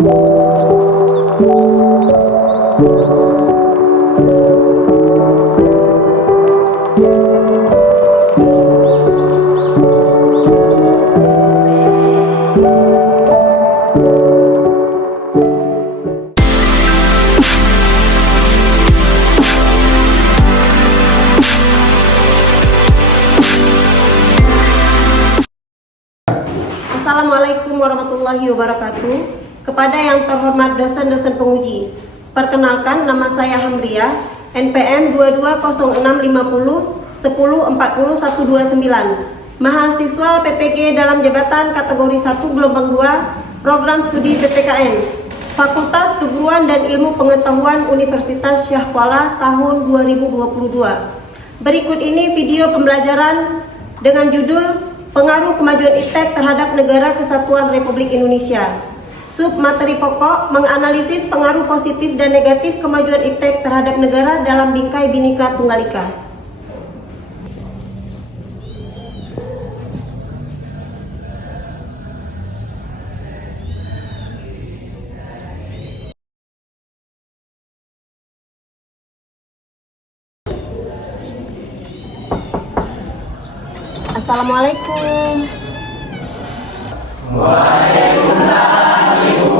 Assalamualaikum warahmatullahi wabarakatuh. Kepada yang terhormat dosen-dosen penguji, perkenalkan nama saya Hamriah, NPM 22065010400129, mahasiswa PPG dalam jabatan kategori 1 gelombang 2 program studi PPKN Fakultas Keguruan dan Ilmu Pengetahuan Universitas Syah Kuala tahun 2022. Berikut ini video pembelajaran dengan judul Pengaruh Kemajuan Iptek terhadap Negara Kesatuan Republik Indonesia. Sub materi pokok menganalisis pengaruh positif dan negatif kemajuan Iptek terhadap negara dalam Bingkai Bhinneka Tunggal Ika. Assalamualaikum. Waalaikumsalam, Ibu.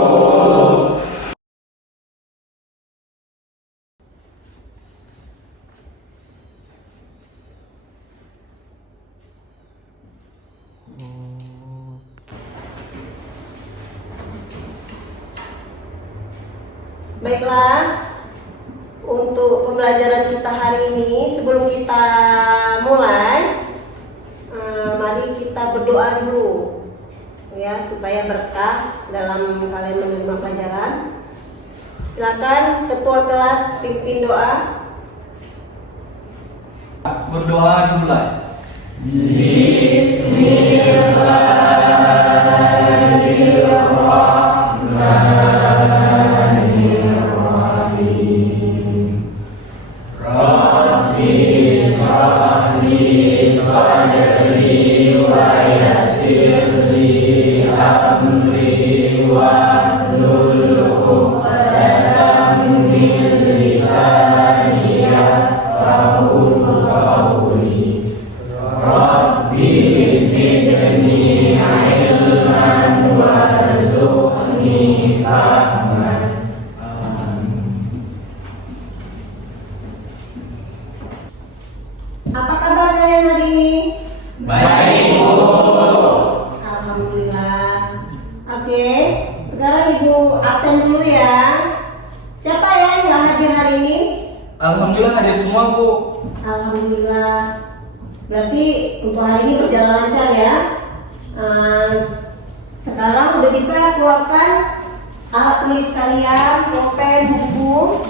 Baiklah, untuk pembelajaran kita hari ini, sebelum kita mulai, mari kita berdoa dulu ya, supaya berkah dalam kalian menerima pelajaran. Silakan ketua kelas pimpin doa. Berdoa dimulai. Bismillahirrahmanirrahim. Rabbi shrah li sadri wa yassir li amri wahlul 'uqdatam min lisani yafqahu qawli. Rabbi zidni ilman warzuqni fahman. Apa kabar kalian hari ini? Baik, Bu. Alhamdulillah. Oke, sekarang Ibu absen dulu ya. Siapa ya yang nggak hadir hari ini? Alhamdulillah hadir semua, Bu. Alhamdulillah. Berarti untuk hari ini berjalan lancar ya. Sekarang udah bisa keluarkan alat tulis kalian, pulpen, buku.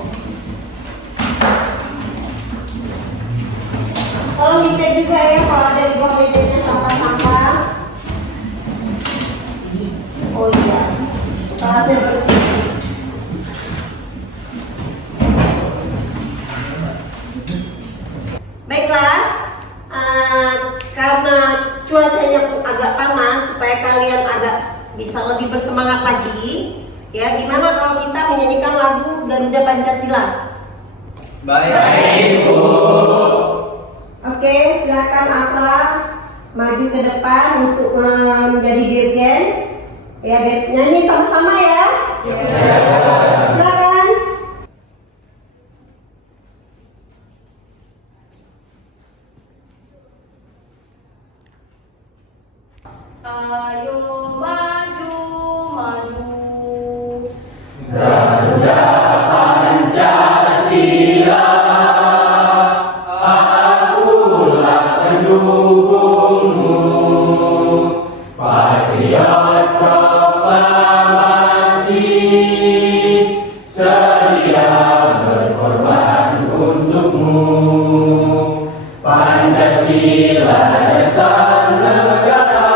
Tolong dicek juga ya kalau ada di bawah mejanya sampah-sampah. Oh iya, kelasnya bersih. Baiklah, karena cuacanya pun agak panas, supaya kalian agak bisa lebih bersemangat lagi, ya gimana kalau kita menyanyikan lagu Garuda Pancasila? Baik, Bu. Oke, silakan Afra maju ke depan untuk menjadi dirjen. Ya, nyanyi sama-sama ya. Silakan. Ayo maju, maju. Garuda Pancasila, akulah pendukungmu, patriot proklamasi, sedia berkorban untukmu. Pancasila dasar negara,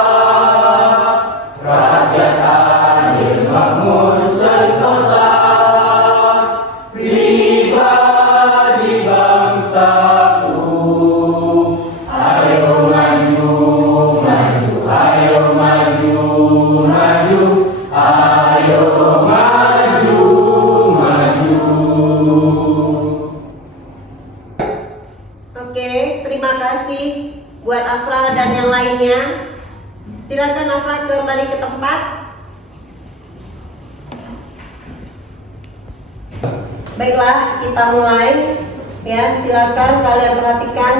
rakyat adil makmur sentosa, pribadi bangsaku. Ayo maju, maju, ayo maju, maju, ayo maju. lainnya. Silakan Afra kembali ke tempat. Baiklah, kita mulai. Ya, silakan kalian perhatikan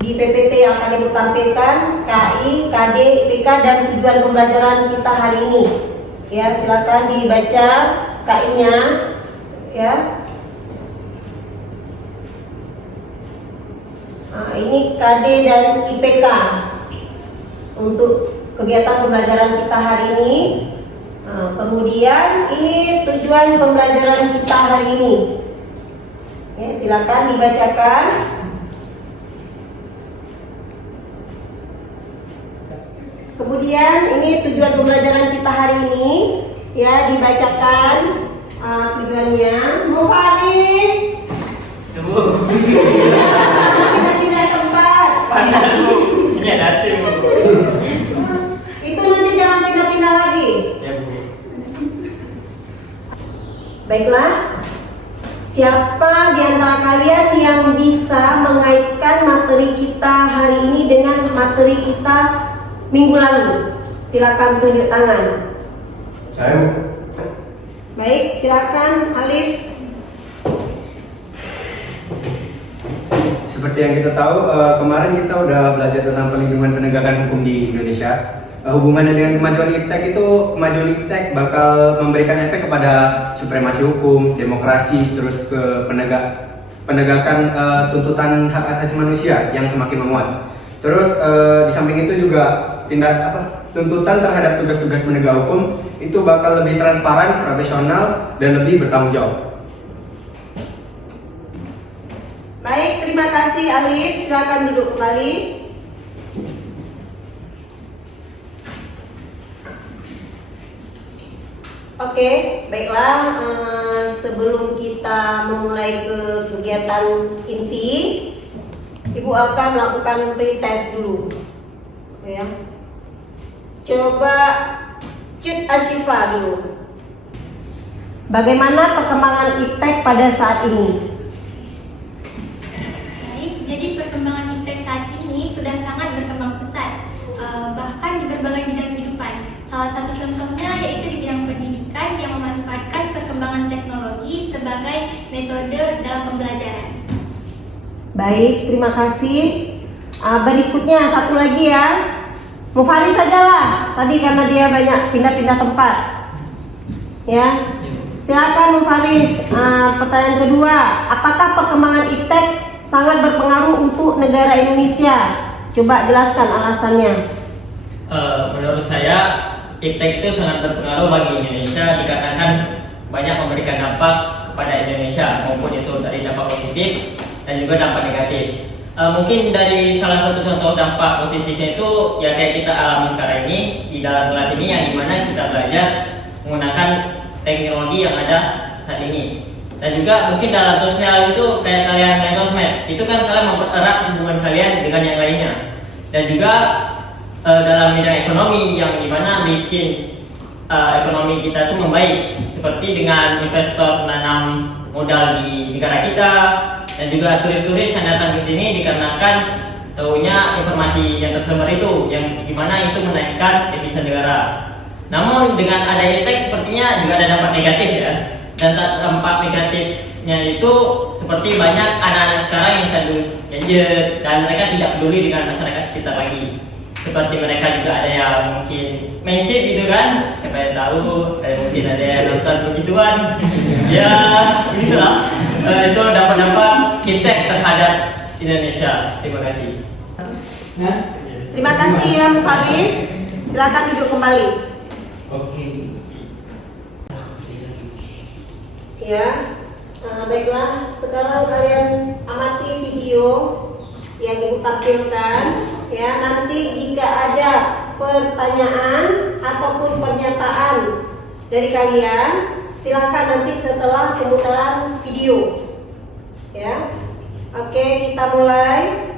di PPT yang akan ibu tampilkan, KI, KD, IPK dan tujuan pembelajaran kita hari ini. Ya, silakan dibaca KI-nya. Ya. Nah, ini KD dan IPK untuk kegiatan pembelajaran kita hari ini. Nah, kemudian ini tujuan pembelajaran kita hari ini. Ya, silakan dibacakan. Kemudian ini tujuan pembelajaran kita hari ini. Ya, dibacakan tujuannya. Mufaris. Pindah tempat. Panas Bu, ini ada AC Bu. Itu nanti jangan pindah-pindah lagi. Ya Bu. Baiklah. Siapa di antara kalian yang bisa mengaitkan materi kita hari ini dengan materi kita minggu lalu? Silakan tunjuk tangan. Saya. Baik, silakan Alif. Seperti yang kita tahu, kemarin kita udah belajar tentang perlindungan penegakan hukum di Indonesia. Hubungannya dengan kemajuan iptek itu, kemajuan iptek bakal memberikan efek kepada supremasi hukum, demokrasi, terus ke penegakan tuntutan hak asasi manusia yang semakin menguat. Terus di samping itu juga tuntutan terhadap tugas-tugas penegak hukum itu bakal lebih transparan, profesional, dan lebih bertanggung jawab. Baik, terima kasih Alif. Silakan duduk kembali. Oke, baiklah. Sebelum kita memulai ke kegiatan inti, Ibu akan melakukan pretest dulu. Ya. Coba Cut Asyifa dulu. Bagaimana perkembangan iptek pada saat ini? Baik, jadi perkembangan iptek saat ini sudah sangat berkembang pesat, bahkan di berbagai bidang kehidupan. Salah satu contohnya yaitu di bidang pendidikan yang memanfaatkan perkembangan teknologi sebagai metode dalam pembelajaran. Baik, terima kasih. Berikutnya satu lagi ya, Mufaris sajalah. Tadi karena dia banyak pindah-pindah tempat. Ya, silakan Mufaris. Pertanyaan kedua, apakah perkembangan iptek sangat berpengaruh untuk negara Indonesia? Coba jelaskan alasannya. Menurut saya iptek itu sangat berpengaruh bagi Indonesia dikarenakan banyak memberikan dampak kepada Indonesia, maupun itu dari dampak positif dan juga dampak negatif. Mungkin dari salah satu contoh dampak positifnya itu ya kayak kita alami sekarang ini di dalam kelas ini, yang dimana kita belajar menggunakan teknologi yang ada saat ini. Dan juga mungkin dalam sosial itu kayak kalian main sosmed, itu kan kalian mempererat hubungan kalian dengan yang lainnya. Dan juga dalam bidang ekonomi yang dimana bikin ekonomi kita itu membaik, seperti dengan investor menanam modal di negara kita, dan juga turis-turis yang datang ke sini dikarenakan tahunya informasi yang tersebar itu, yang dimana itu menaikkan devisa negara. Namun dengan ada iptek sepertinya juga ada dampak negatif ya. Dan dampak negatifnya itu seperti banyak anak-anak sekarang yang cenderung gadget dan mereka tidak peduli dengan masyarakat sekitar lagi. Seperti mereka juga ada yang mungkin main chip gitu kan, siapa yang tahu, mungkin ada yang nonton begituan. Ya begitulah. Itu dampak-dampak iptek terhadap Indonesia. Terima kasih. Terima kasih ya Mufaris. Silakan duduk kembali. Oke. Ya, baiklah. Sekarang kalian amati video yang Ibu tampilkan. Ya, nanti jika ada pertanyaan ataupun pernyataan dari kalian, silakan nanti setelah pemutaran video. Ya, oke, kita mulai.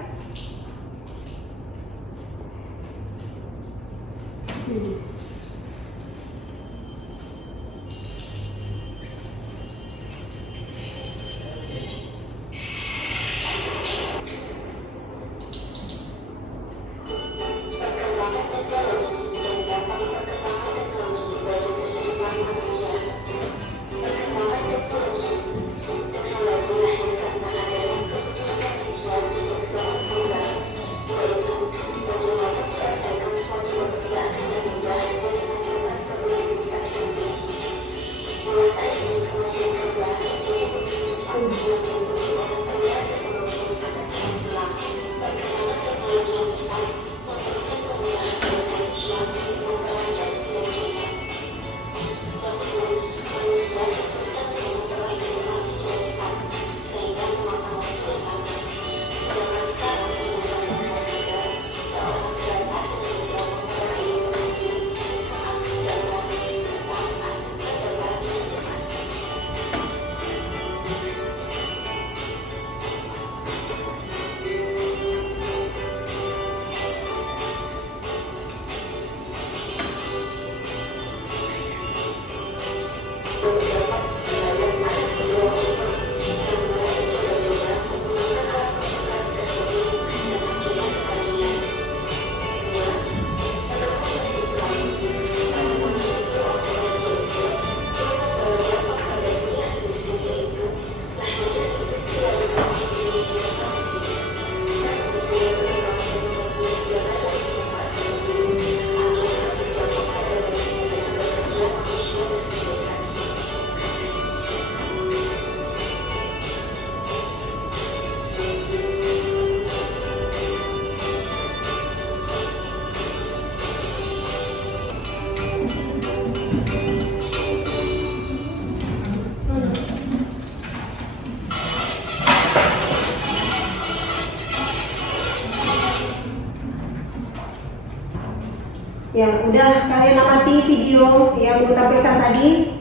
Ya, udah kalian amati video yang gue tampilkan tadi.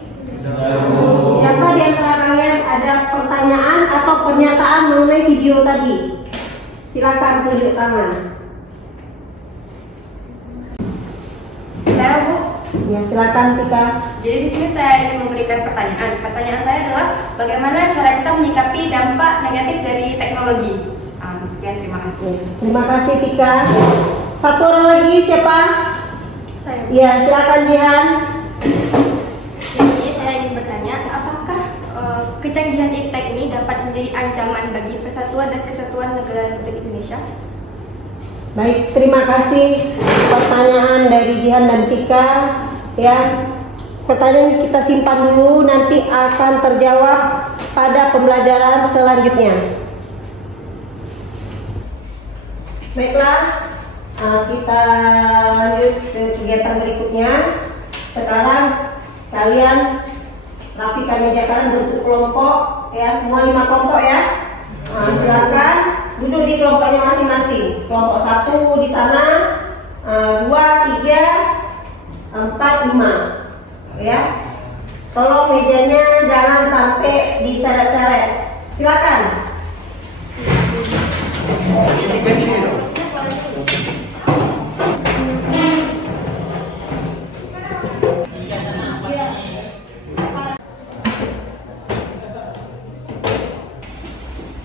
Siapa di antara kalian ada pertanyaan atau pernyataan mengenai video tadi? Silakan tunjuk tangan. Saya Bu. Ya, silakan Tika. Jadi di sini saya ingin memberikan pertanyaan. Pertanyaan saya adalah bagaimana cara kita menyikapi dampak negatif dari teknologi. Sekian, terima kasih. Terima kasih Tika. Satu orang lagi siapa? Saya. Ya, silakan Jihan. Jadi saya ingin bertanya, apakah kecanggihan iptek ini dapat menjadi ancaman bagi persatuan dan kesatuan negara Republik Indonesia? Baik, terima kasih pertanyaan dari Jihan dan Tika. Ya, pertanyaan kita simpan dulu, nanti akan terjawab pada pembelajaran selanjutnya. Baiklah, kita lanjut ke kegiatan berikutnya. Sekarang kalian rapikan meja kalian bentuk kelompok, ya, semua 5 kelompok ya. Silakan duduk di kelompoknya masing-masing. Kelompok 1 di sana, 2, 3, 4, 5, ya. Tolong mejanya jangan sampai diseret-seret. Silakan.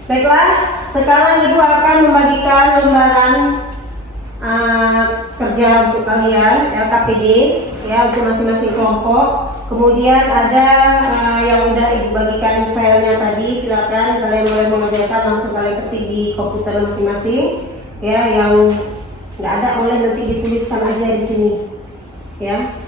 Baiklah, sekarang Ibu akan membagikan lembaran kerja untuk kalian, LKPD, ya, untuk masing-masing kelompok. Kemudian ada yang udah Ibu bagikan filenya tadi, silakan kalian boleh mengerjakan langsung kalian ketik di komputer masing-masing. Ya, yang nggak ada boleh nanti dituliskan aja di sini, ya.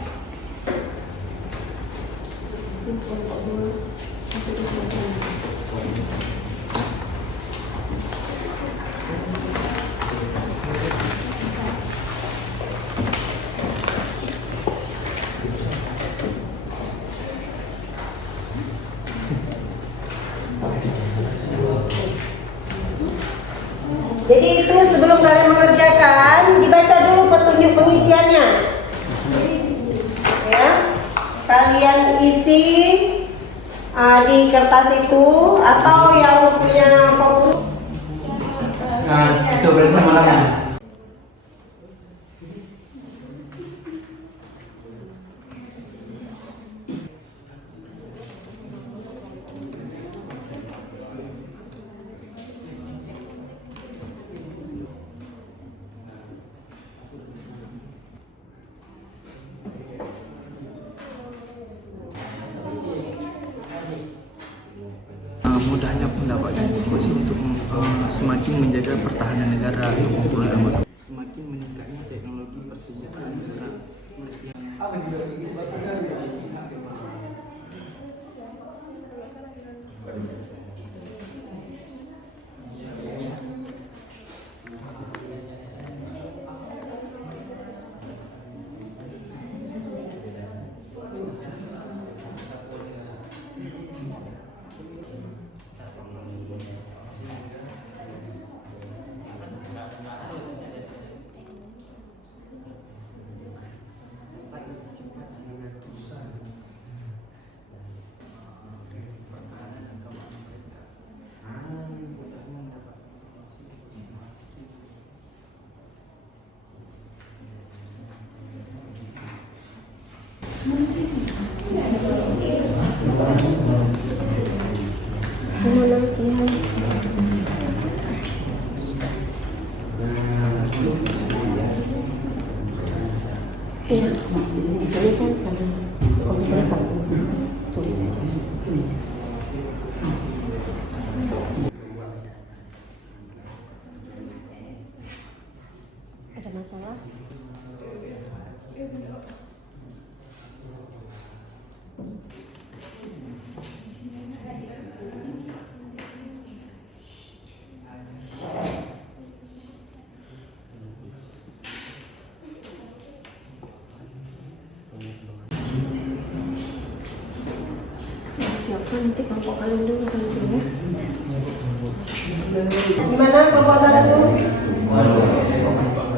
Jadi itu sebelum kalian mengerjakan, dibaca dulu petunjuk pengisiannya. Ya, kalian isi di kertas itu atau yang punya komputer. Nah, itu berarti sama lagi. Mudahnya mendapatkan informasi untuk semakin menjaga pertahanan negara untuk memperoleh anggota. Semakin meningkatnya teknologi persenjataan Israel. persiapkan nanti kelompok kalian dulu teman-teman. Gimana kelompok 1?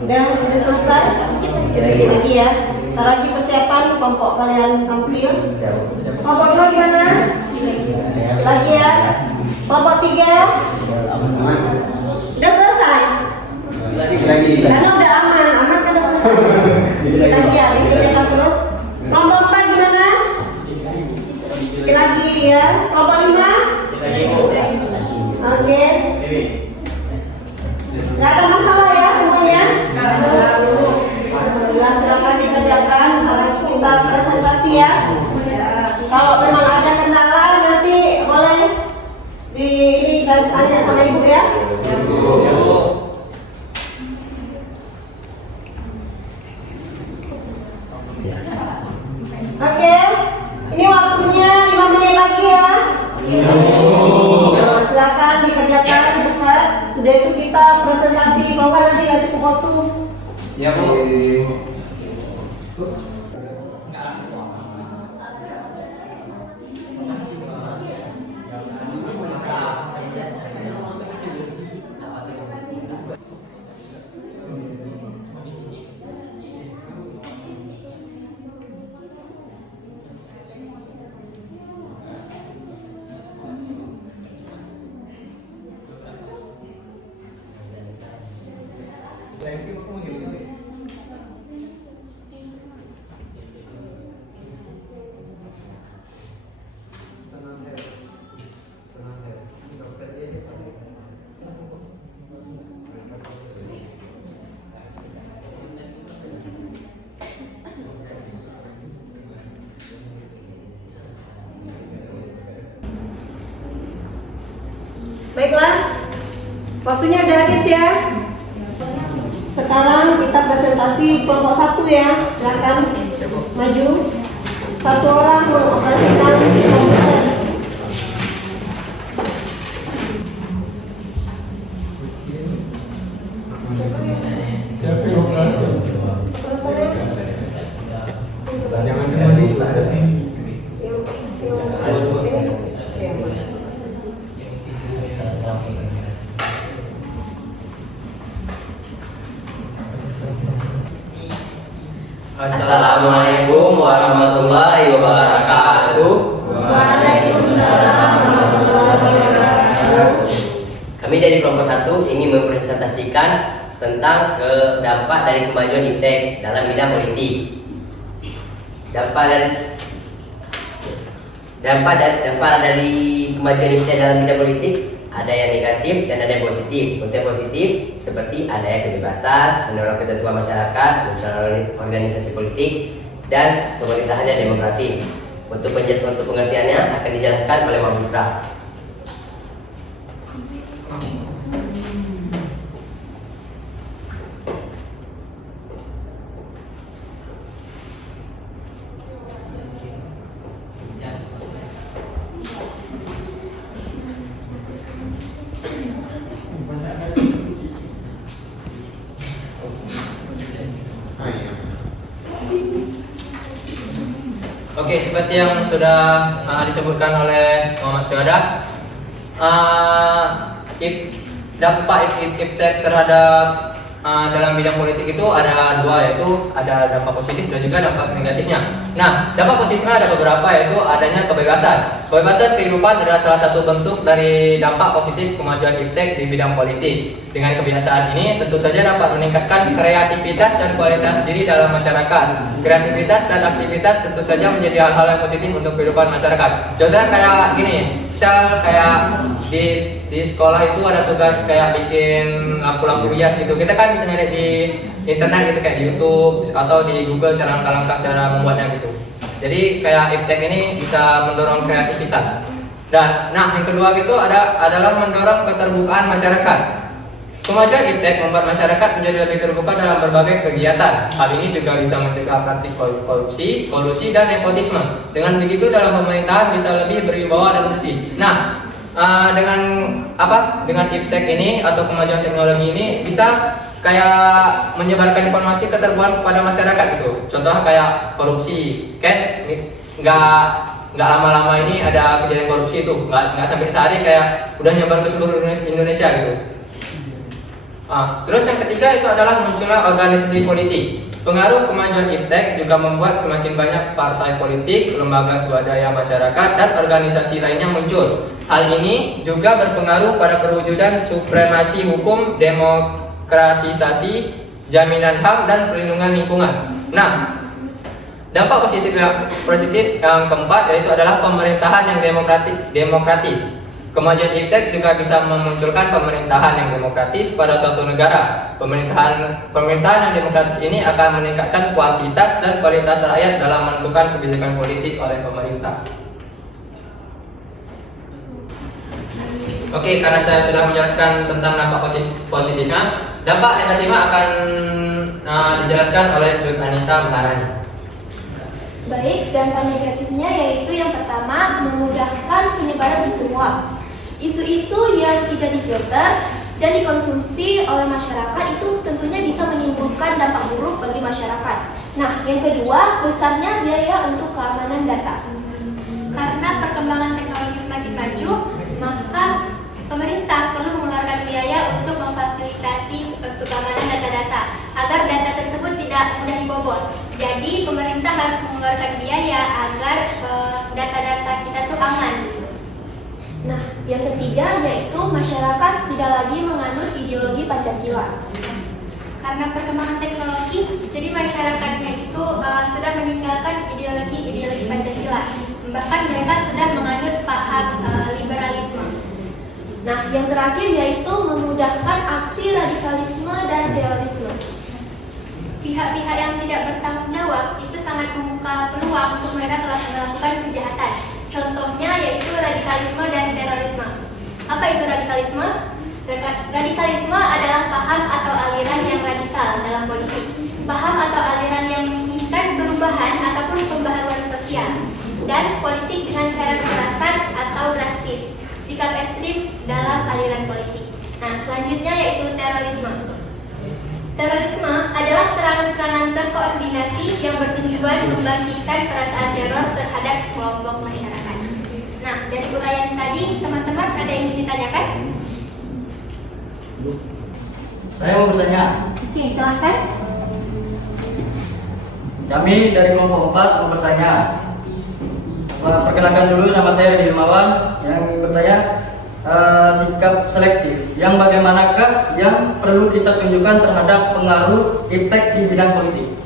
Udah selesai? Sedikit lagi ya. Ntar lagi persiapan kelompok kalian tampil. Kelompok 2 gimana? Lagi ya. Kelompok 3 udah selesai. Lagi. Karena udah aman kan udah selesai. Sedikit lagi ya, dikerjakan terus. Kelompok 4 gimana? Sedikit lagi ya. Kelompok 5? Oke. Gak ada masalah ya semuanya? Alhamdulillah, silakan dikerjakan. Sekarang kita presentasi ya. Kalau memang ada kendala nanti boleh ini tanya sama ibu ya. Oke, ini waktunya 5 menit lagi ya. Nah, silakan dikerjakan cepat. Sudah itu kita presentasi, bahwa nanti nggak cukup waktu. Ya Bu. Baiklah, waktunya udah habis ya. Sekarang kita presentasi kelompok 1 ya. Silakan maju. 1 orang mengoperasikan komputer. Jangan semua sih. Assalamualaikum warahmatullahi wabarakatuh. Waalaikumsalam warahmatullahi wabarakatuh. Kami dari kelompok 1 ingin mempresentasikan tentang dampak dari kemajuan iptek dalam bidang politik. Dampak dari kemajuan iptek dalam bidang politik ada yang negatif dan ada yang positif. Untuk yang positif seperti adanya kebebasan, mendorong ketentuan masyarakat, munculnya organisasi politik, dan pemerintahan yang demokratik. Untuk pengertiannya akan dijelaskan oleh Mbak Putra. Oke, seperti yang sudah disebutkan oleh Muhammad Syuhada, dampak iptek terhadap dalam bidang politik itu ada 2, yaitu ada dampak positif dan juga dampak negatifnya. Nah, dampak positifnya ada beberapa, yaitu adanya kebebasan. Kebebasan kehidupan adalah salah satu bentuk dari dampak positif kemajuan iptek di bidang politik. Dengan kebiasaan ini tentu saja dapat meningkatkan kreativitas dan kualitas diri dalam masyarakat. Kreativitas dan aktivitas tentu saja menjadi hal-hal yang positif untuk kehidupan masyarakat. Contohnya kayak gini, misal kayak di sekolah itu ada tugas kayak bikin lampu-lampu hias gitu. Kita kan bisa nyari di internet gitu, kayak di YouTube atau di Google cara lengkap cara membuatnya gitu. Jadi kayak iptek ini bisa mendorong kreativitas. Dan yang kedua gitu adalah mendorong keterbukaan masyarakat. Kemajuan iptek membuat masyarakat menjadi lebih terbuka dalam berbagai kegiatan. Hal ini juga bisa mencegah praktik korupsi, kolusi, dan nepotisme. Dengan begitu dalam pemerintahan bisa lebih berwibawa dan bersih. Nah, dengan iptek ini atau kemajuan teknologi ini bisa kayak menyebarkan informasi keterbukaan kepada masyarakat gitu. Contohnya kayak korupsi, kan nggak nggak lama-lama ini ada kejadian korupsi itu, nggak sampai sehari kayak udah nyebar ke seluruh Indonesia gitu. Terus yang ketiga itu adalah munculnya organisasi politik. Pengaruh kemajuan iptek juga membuat semakin banyak partai politik, lembaga swadaya masyarakat, dan organisasi lainnya muncul. Hal ini juga berpengaruh pada perwujudan supremasi hukum, demokratisasi, jaminan HAM, dan perlindungan lingkungan. Nah, dampak positif yang keempat yaitu adalah pemerintahan yang demokratis. Kemajuan iptek juga bisa memunculkan pemerintahan yang demokratis pada suatu negara. Pemerintahan yang demokratis ini akan meningkatkan kuantitas dan kualitas rakyat dalam menentukan kebijakan politik oleh pemerintah. Oke, karena saya sudah menjelaskan tentang dampak positifnya, dampak negatifnya akan dijelaskan oleh Jud Anissa Maharani. Baik, dampak negatifnya yaitu yang pertama, memudahkan penyebaran isu hoax. Isu-isu yang tidak difilter dan dikonsumsi oleh masyarakat itu tentunya bisa menimbulkan dampak buruk bagi masyarakat. Nah, yang kedua, besarnya biaya untuk keamanan data. Karena perkembangan teknologi semakin maju, maka pemerintah perlu mengeluarkan biaya untuk memfasilitasi untuk keamanan data-data agar data tersebut tidak mudah dibobol. Jadi pemerintah harus mengeluarkan biaya agar data-data kita tuh aman. Nah, yang ketiga yaitu masyarakat tidak lagi menganut ideologi Pancasila. Karena perkembangan teknologi, jadi masyarakatnya itu sudah meninggalkan ideologi Pancasila. Bahkan mereka sudah menganut paham liberalisme. Nah, yang terakhir yaitu memudahkan aksi radikalisme dan terorisme. Pihak-pihak yang tidak bertanggung jawab itu sangat membuka peluang untuk mereka telah melakukan kejahatan. Contohnya yaitu radikalisme dan terorisme. Apa itu radikalisme? Radikalisme adalah paham atau aliran yang radikal dalam politik. Paham atau aliran yang menginginkan perubahan ataupun pembaharuan sosial. Dan politik dengan cara kekerasan atau drastis. Sikap ekstrim dalam aliran politik. Nah, selanjutnya yaitu terorisme. Terorisme adalah serangan-serangan terkoordinasi yang bertujuan membangkitkan perasaan teror terhadap sekelompok masyarakat. Nah, dari uraian tadi, teman-teman ada yang ingin ditanyakan? Saya mau bertanya. Oke, silakan. Kami dari kelompok 4 mau bertanya. Perkenalkan dulu, nama saya Redi Ilmawan. Yang ingin bertanya, sikap selektif yang bagaimanakah yang perlu kita tunjukkan terhadap pengaruh iptek di bidang politik?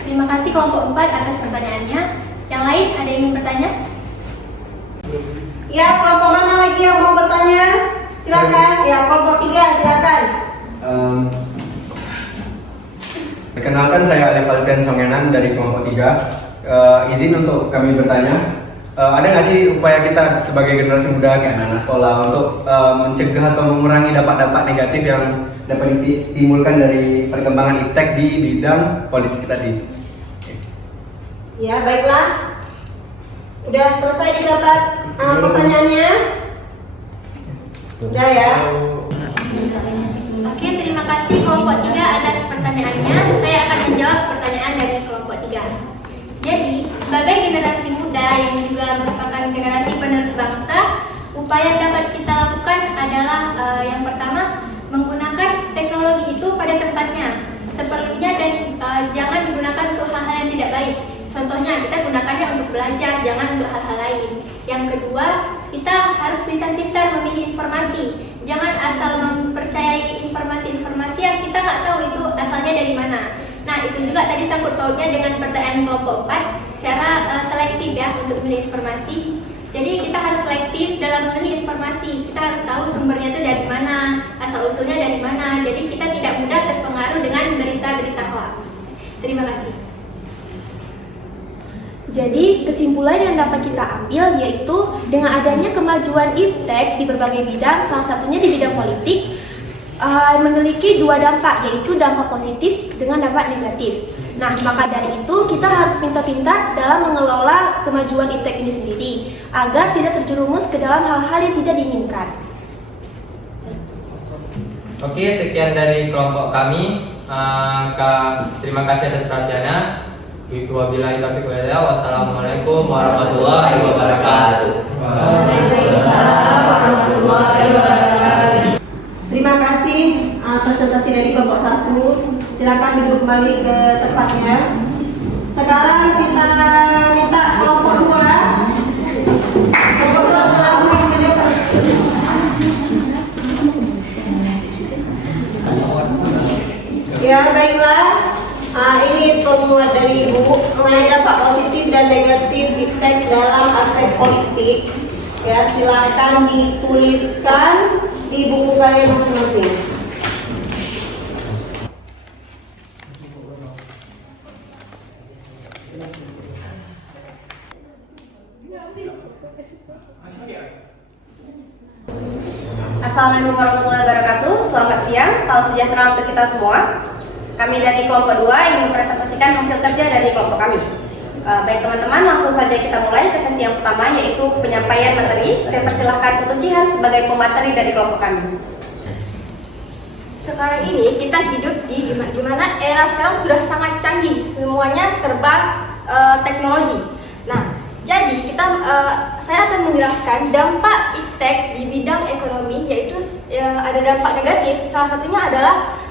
Terima kasih kelompok 4 atas pertanyaannya. Yang lain ada yang ingin bertanya? Ya, kelompok mana lagi yang mau bertanya? Silakan. Ya, kelompok 3 silakan. Perkenalkan, saya Alif Alfian Songenan dari kelompok 3. Izin untuk kami bertanya. Ada nggak sih upaya kita sebagai generasi muda kayak anak-anak sekolah untuk mencegah atau mengurangi dampak-dampak negatif yang dapat ditimbulkan dari perkembangan iptek di bidang politik tadi? Ya, baiklah. Udah selesai dicatat pertanyaannya? Udah ya? Oke, terima kasih kelompok 3 atas pertanyaannya. Saya akan menjawab pertanyaan dari kelompok 3. Jadi, sebagai generasi muda yang juga merupakan generasi penerus bangsa, upaya yang dapat kita lakukan adalah yang pertama, menggunakan teknologi itu pada tempatnya, seperlunya, dan jangan digunakan untuk hal-hal yang tidak baik. Contohnya, kita gunakannya untuk belajar, jangan untuk hal-hal lain. Yang kedua, kita harus pintar-pintar memilih informasi. Jangan asal mempercayai informasi-informasi yang kita nggak tahu itu asalnya dari mana. Nah, itu juga tadi sangkut pautnya dengan pertanyaan kelompok 4, cara selektif ya untuk memilih informasi. Jadi kita harus selektif dalam memilih informasi. Kita harus tahu sumbernya itu dari mana, asal-usulnya dari mana. Jadi kita tidak mudah terpengaruh dengan berita-berita hoax. Terima kasih. Jadi, kesimpulan yang dapat kita ambil yaitu dengan adanya kemajuan iptek di berbagai bidang, salah satunya di bidang politik, memiliki dua dampak, yaitu dampak positif dengan dampak negatif. Nah, maka dari itu kita harus pintar-pintar dalam mengelola kemajuan iptek ini sendiri agar tidak terjerumus ke dalam hal-hal yang tidak diinginkan. Oke, sekian dari kelompok kami. Terima kasih atas perhatiannya. Wabillahi taufiq wal hidayah. Wassalamualaikum warahmatullahi wabarakatuh. Waalaikumsalam warahmatullahi wabarakatuh. Terima kasih presentasi dari kelompok 1. Silakan duduk kembali ke tempatnya. Sekarang kita minta kelompok 2. Kelompok 2 berlaku yang ke depan. Ya, baiklah. Ini penguat dari Ibu mengenai dampak positif dan negatif iptek dalam aspek politik. Ya, silakan dituliskan di buku kalian masing-masing. Assalamualaikum warahmatullahi wabarakatuh. Selamat siang, salam sejahtera untuk kita semua. Kami dari kelompok 2 ingin mempresentasikan hasil kerja dari kelompok kami. Baik teman-teman, langsung saja kita mulai ke sesi yang pertama, yaitu penyampaian materi. Saya persilahkan untuk Jihan sebagai pemateri dari kelompok kami. Sekarang ini kita hidup di mana era sekarang sudah sangat canggih, semuanya serba teknologi. Nah, jadi saya akan menjelaskan dampak iptek di bidang ekonomi, yaitu ada dampak negatif. Salah satunya adalah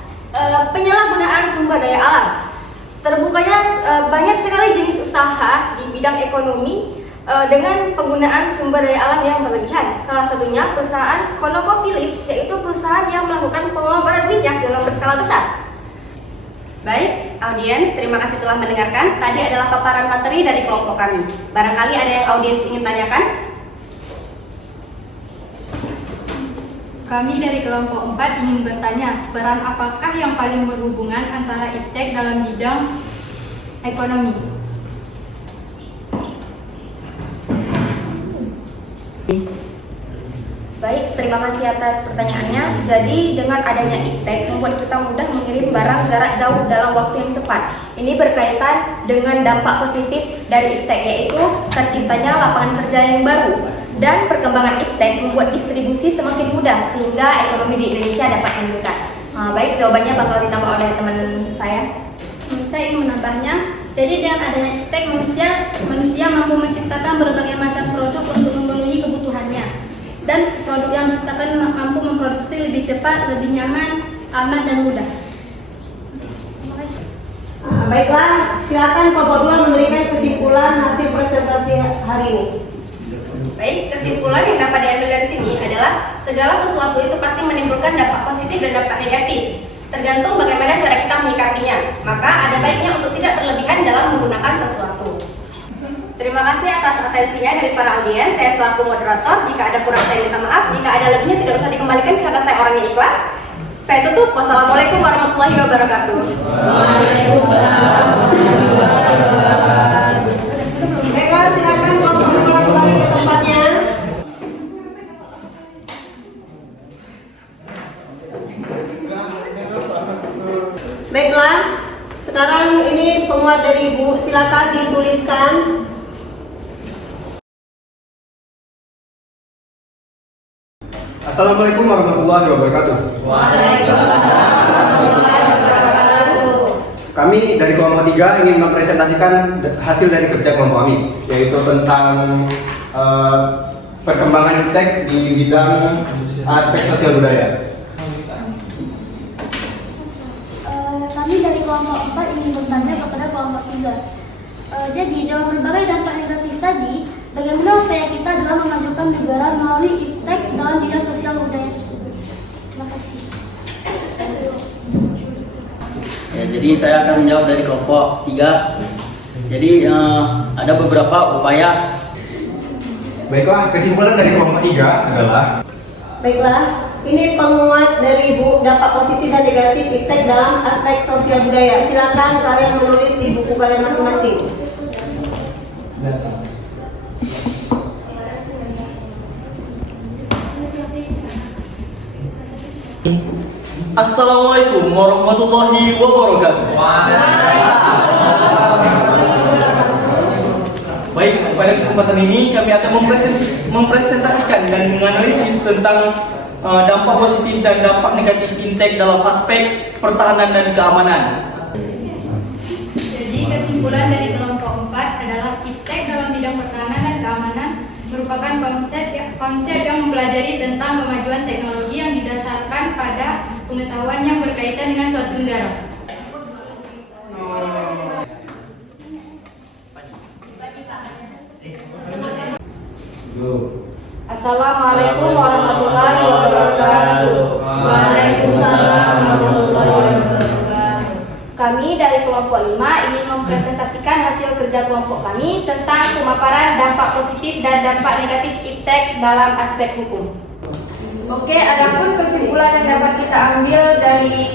penyalahgunaan sumber daya alam. Terbukanya banyak sekali jenis usaha di bidang ekonomi dengan penggunaan sumber daya alam yang berlebihan. Salah satunya perusahaan ConocoPhillips, yaitu perusahaan yang melakukan pengobaran minyak dalam berskala besar. Baik, audiens, terima kasih telah mendengarkan. Tadi adalah paparan materi dari kelompok kami. Barangkali ada yang audiens ingin tanyakan? Kami dari kelompok 4 ingin bertanya, peran apakah yang paling berhubungan antara iptek dalam bidang ekonomi? Baik, terima kasih atas pertanyaannya. Jadi dengan adanya iptek membuat kita mudah mengirim barang jarak jauh dalam waktu yang cepat. Ini berkaitan dengan dampak positif dari iptek, yaitu terciptanya lapangan kerja yang baru. Dan perkembangan iptek membuat distribusi semakin mudah sehingga ekonomi di Indonesia dapat meningkat. Baik, jawabannya bakal ditambah oleh teman saya. Saya ingin menambahnya. Jadi dengan adanya iptek manusia mampu menciptakan berbagai macam produk untuk memenuhi kebutuhannya. Dan produk yang diciptakan mampu memproduksi lebih cepat, lebih nyaman, aman dan mudah. Baiklah, silakan kelompok 2 memberikan kesimpulan hasil presentasi hari ini. Baik, kesimpulan yang dapat diambil dari sini adalah segala sesuatu itu pasti menimbulkan dampak positif dan dampak negatif, tergantung bagaimana cara kita menyikapinya. Maka ada baiknya untuk tidak berlebihan dalam menggunakan sesuatu. Terima kasih atas atensinya dari para audiens. Saya selaku moderator, jika ada kurang saya minta maaf, jika ada lebihnya tidak usah dikembalikan karena saya orangnya ikhlas. Saya tutup. Wassalamualaikum warahmatullahi wabarakatuh. Baiklah, silakan kelompok 2 kembali ke tempatnya. Baiklah, sekarang ini penguat dari Ibu, silakan dituliskan. Assalamualaikum warahmatullahi wabarakatuh. Kami dari kelompok 3 ingin mempresentasikan hasil dari kerja kelompok kami, yaitu tentang perkembangan iptek di bidang aspek sosial budaya. Kami dari kelompok 4 ingin bertanya kepada kelompok 3. Jadi dalam berbagai dampak negatif tadi, bagaimana upaya kita dalam memajukan negara melalui iptek dalam bidang sosial budaya tersebut? Terima kasih. Ya, jadi saya akan menjawab dari kelompok 3. Jadi ada beberapa upaya. Baiklah, kesimpulan dari kelompok 3 adalah Baiklah, ini penguat dari Ibu dampak positif dan negatif iptek dalam aspek sosial budaya. Silakan kalian menulis di buku kalian masing-masing. Assalamualaikum warahmatullahi wabarakatuh. Baik, pada kesempatan ini kami akan mempresentasikan dan menganalisis tentang dampak positif dan dampak negatif iptek dalam aspek pertahanan dan keamanan. Jadi kesimpulan dari kelompok 4 adalah iptek dalam bidang pertahanan dan keamanan merupakan konsep yang mempelajari tentang kemajuan teknologi yang didasarkan pada pengetahuan yang berkaitan dengan suatu negara. Assalamualaikum warahmatullahi wabarakatuh. Waalaikumsalam warahmatullahi wabarakatuh. Kami dari kelompok 5 ingin mempresentasikan hasil kerja kelompok kami tentang pemaparan dampak positif dan dampak negatif iptek dalam aspek hukum. Oke, adapun kesimpulan yang dapat kita ambil dari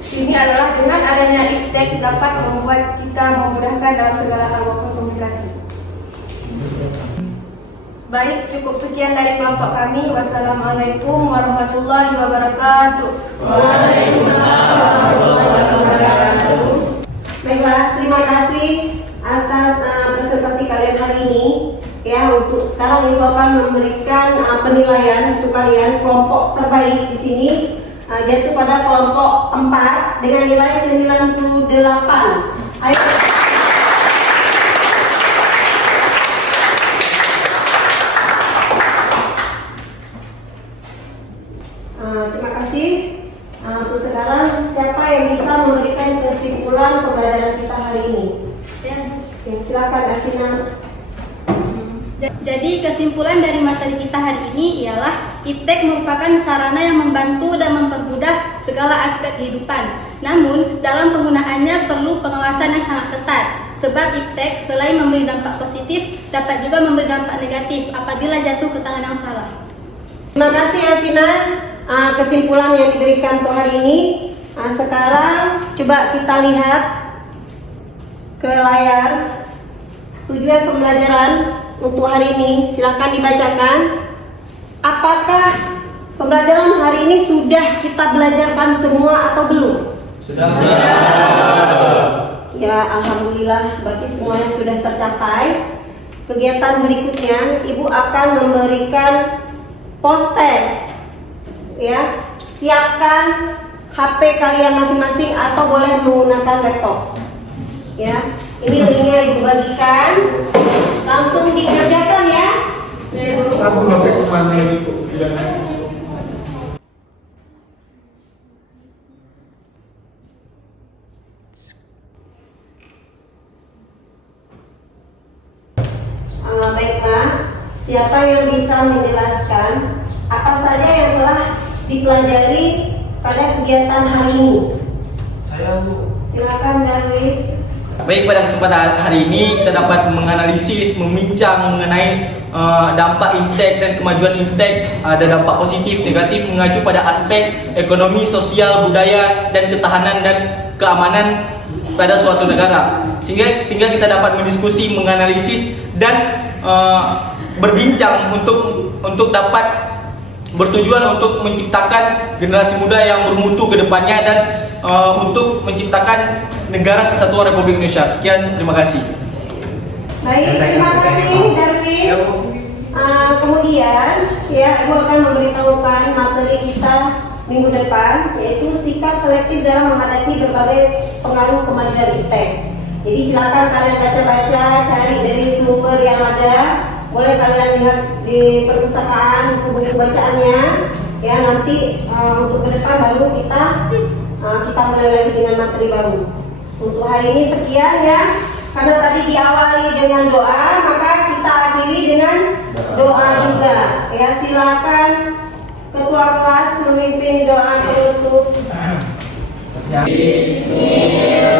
sini adalah dengan adanya iptek dapat membuat kita memudahkan dalam segala hal komunikasi. Baik, cukup sekian dari kelompok kami. Wassalamualaikum warahmatullahi wabarakatuh. Waalaikumsalam warahmatullahi wabarakatuh. Baiklah, terima kasih atas presentasi kalian hari ini. Ya, untuk sekarang Ibu akan memberikan penilaian untuk kalian kelompok terbaik di sini, yaitu pada kelompok 4 dengan nilai 98. Ayo. Terima kasih. Untuk sekarang, siapa yang bisa memberikan kesimpulan pembelajaran kita hari ini? Ya, silakan Alvina. Jadi kesimpulan dari materi kita hari ini ialah iptek merupakan sarana yang membantu dan mempermudah segala aspek kehidupan. Namun dalam penggunaannya perlu pengawasan yang sangat ketat. Sebab iptek selain memberi dampak positif dapat juga memberi dampak negatif apabila jatuh ke tangan yang salah. Terima kasih Alvina. Kesimpulan yang diberikan untuk hari ini. Sekarang coba kita lihat ke layar tujuan pembelajaran untuk hari ini. Silakan dibacakan. Apakah pembelajaran hari ini sudah kita belajarkan semua atau belum? Sudah. Ya, alhamdulillah, berarti semuanya sudah tercapai. Kegiatan berikutnya, Ibu akan memberikan post test. Ya, siapkan HP kalian masing-masing atau boleh menggunakan laptop. Ya, ini linknya Ibu bagikan. Langsung dikerjakan ya. Aku mau ke mana itu? Baiklah, siapa yang bisa menjelaskan apa saja yang telah dipelajari pada kegiatan hari ini? Saya, Bu. Silakan Darwis. Baik, pada kesempatan hari ini kita dapat menganalisis, membincang mengenai dampak iptek dan kemajuan iptek. Ada dampak positif, negatif mengacu pada aspek ekonomi, sosial, budaya, dan ketahanan dan keamanan pada suatu negara. Sehingga kita dapat mendiskusi, menganalisis dan berbincang untuk dapat bertujuan untuk menciptakan generasi muda yang bermutu ke depannya dan untuk menciptakan negara kesatuan Republik Indonesia. Sekian, terima kasih. Baik, terima kasih Darwis. Kemudian ya, Ibu akan memberitahukan materi kita minggu depan, yaitu sikap selektif dalam menghadapi berbagai pengaruh kemajuan iptek. Jadi silakan kalian baca-baca, cari dari sumber yang ada. Boleh kalian lihat di perpustakaan buku-buku bacaannya. Ya, nanti untuk ke depan baru kita mulai lagi dengan materi baru. Untuk hari ini sekian ya. Karena tadi diawali dengan doa, maka kita akhiri dengan doa juga. Ya, silakan ketua kelas memimpin doa penutup. Bismillah.